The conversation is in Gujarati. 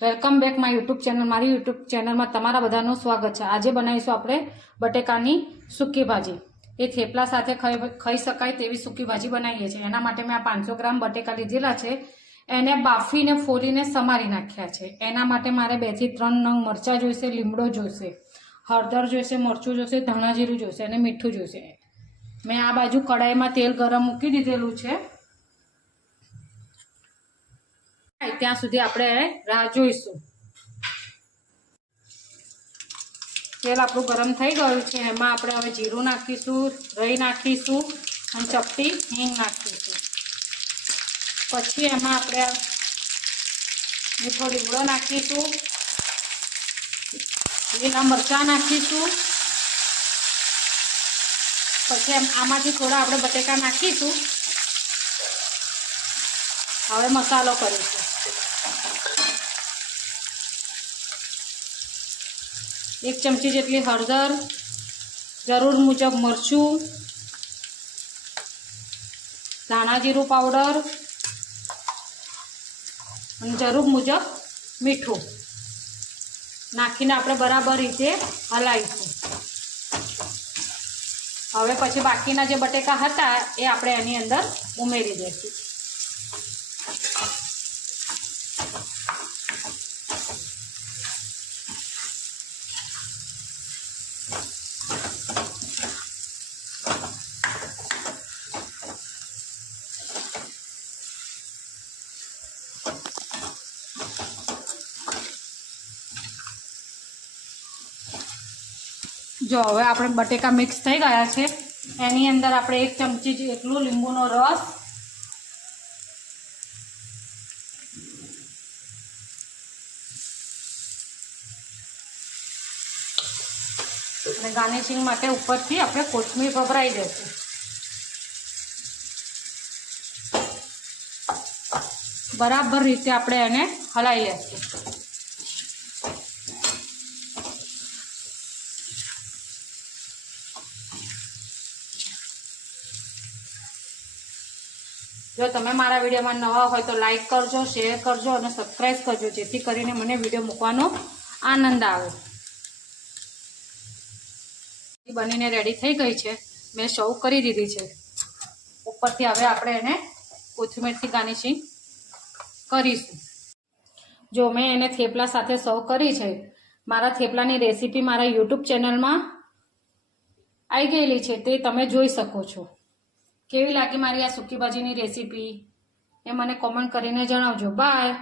Welcome back my YouTube channel. મારી યુટ્યુબ ચેનલમાં તમારા બધાનું સ્વાગત છે। આજે બનાવીશું આપણે બટેકાની સૂકી ભાજી। એ થેપલા સાથે ખાઈ શકાય તેવી સૂકી ભાજી બનાવીએ છીએ। એના માટે મેં આ 500 ગ્રામ બટેકા લીધેલા છે। એને બાફીને ફોલીને સમારી નાખ્યા છે। એના માટે મારે 2 થી 3 નંગ મરચાં જોઈશે, લીમડો જોઈશે, હળદર જોઈશે, મરચું જોઈશે, ધાણા જીરું જોઈશે અને મીઠું જોઈશે। મેં આ બાજુ કડાઈમાં તેલ ગરમ મૂકી દીધેલું છે। ત્યાં સુધી આપણે રાહ જોઈશું। તેલ આપણું ગરમ થઈ ગયું છે। એમાં આપણે હવે જીરું નાખીશું, રાઈ નાખીશું અને ચપટી હિંગ નાખીશું। પછી એમાં આપણે મીઠો લીમડો નાખીશું, લીલા મરચાં નાખીશું। પછી આમાંથી થોડા આપણે બટેકા નાખીશું। હવે મસાલો કરીશું। एक चमची જેટલી હળદર, જરૂર મુજબ મરચું, ધાણા જીરું પાવડર અને જરૂર મુજબ મીઠું નાખીને આપણે બરાબર રીતે હલાવીશું। હવે પછી બાકીના જે બટેકા હતા એ આપણે એની અંદર ઉમેરી દઈશું। जो હવે આપણે બટેકા મિક્સ થઈ ગયા છે એની અંદર આપણે 1 ચમચી જેટલું લીંબુનો રસ અને ગાર્નિશિંગ માટે ઉપરથી આપણે કોથમીર ભભરાઈ દઈશું। બરાબર રીતે આપણે એને હલાવી લેશું। જો તમે મારા વિડીયોમાં નવા હોય તો લાઈક કરજો, શેર કરજો અને સબસ્ક્રાઈબ કરજો, જેથી કરીને મને વિડીયો મૂકવાનો આનંદ આવે। બનીને રેડી થઈ ગઈ છે। મેં સર્વ કરી દીધી છે। ઉપરથી હવે આપણે એને કોથમીરથી ગાર્નિશિંગ કરીશું। જો મેં એને થેપલા સાથે સર્વ કરી છે। મારા થેપલાની રેસીપી મારા યુટ્યુબ ચેનલમાં આવી ગયેલી છે, તે તમે જોઈ શકો છો। કેવી લાગી મારી આ સૂકી ભાજીની રેસીપી એ મને કોમેન્ટ કરીને જણાવજો। બાય।